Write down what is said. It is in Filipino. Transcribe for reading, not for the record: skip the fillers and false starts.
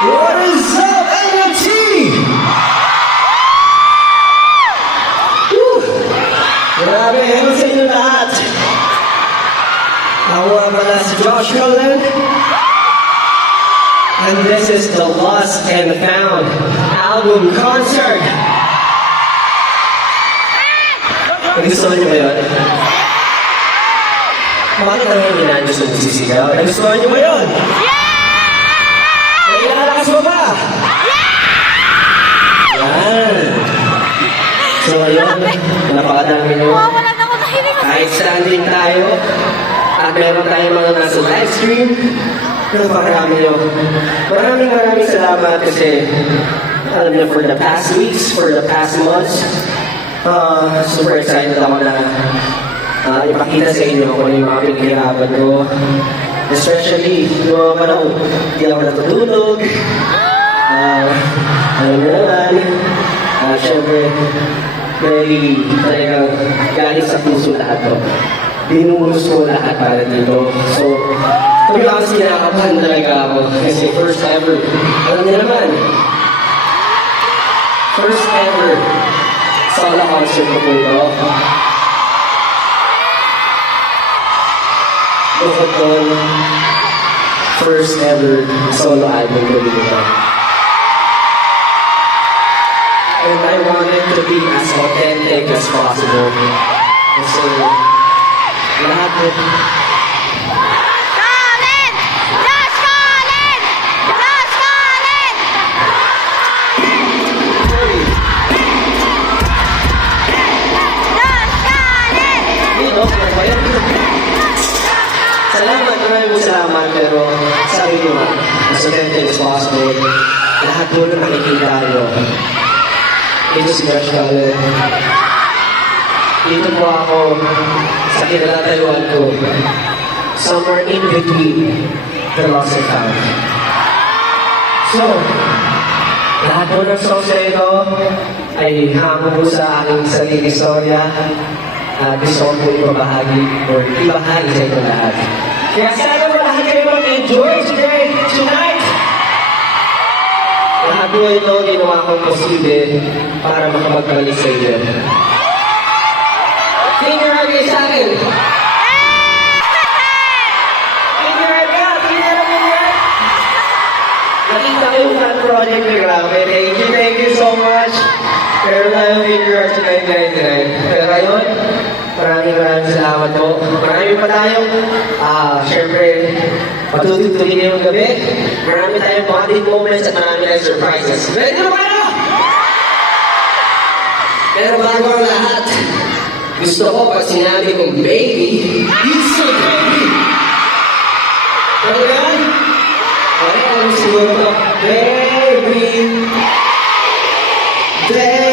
What is up, NFT? Woo! Grabe, hello sa inyo lahat. Ako nga pala si Josh Cullen. And this is the Lost and Found album concert. Nagustuhan niyo ba yun? Bakit naman yung ginagos na nagsisigaw? Nagustuhan niyo ba yun? May ilalakas mo ba? Yan. So ayun, napakadami nyo. Kahit standing tayo, at meron tayong mga nasa live stream, napakarami nyo. Maraming salamat kasi alam niyo, for the past weeks, for the past months, super excited ako na ipakita sa inyo kung ano yung mga pinaghirapan ko. Especially, yung mga panahon, hindi ako natutulog. Alam mo naman, syempre, very talagang galing sa puso lahat to. Binuhos ko lahat para dito. So, kami kasi kinakabahan talaga ako. Kasi first ever, alam niyo naman, first ever solo concert ko po ito. Bukod doon, first ever solo album ko dito. And I want it to be as authentic as possible. Kasi lahat po. Colin! Josh Colin! Josh Colin! Josh Colin! Dito, maraming salamat, pero sabi nyo nga, as authentic as possible, lahat po na nakikita nyo. Ito si Josh Cullen. Dito po ako sa kinatatayuan ko, somewhere in between the lost and found. So, lahat po ng songs na ito ay hango po sa aking sariling istorya at gusto ko po ibahagi sa ito lahat. Kaya sana mo lahat kayo mag-enjoy today, tonight! Lahat po ito ginawa kong posible para makapagbalik sa inyo. Finger hug kayo sa akin! Finger hug ka! Finger hug! Nakita ko yung fan project na grabe. Thank you so much! Pero tayong finger hug tonight. Pero ayun, maraming salamat po. Marami pa tayong, syempre, matutugtugin ngayong gabi. Marami tayong bonding moments at marami tayong surprises. Ready na ba kayo? Pero bago ang lahat, gusto ko pag sinabi kong baby, you say baby. Ano yan? Okay, alam siguro to. Baby. Baby.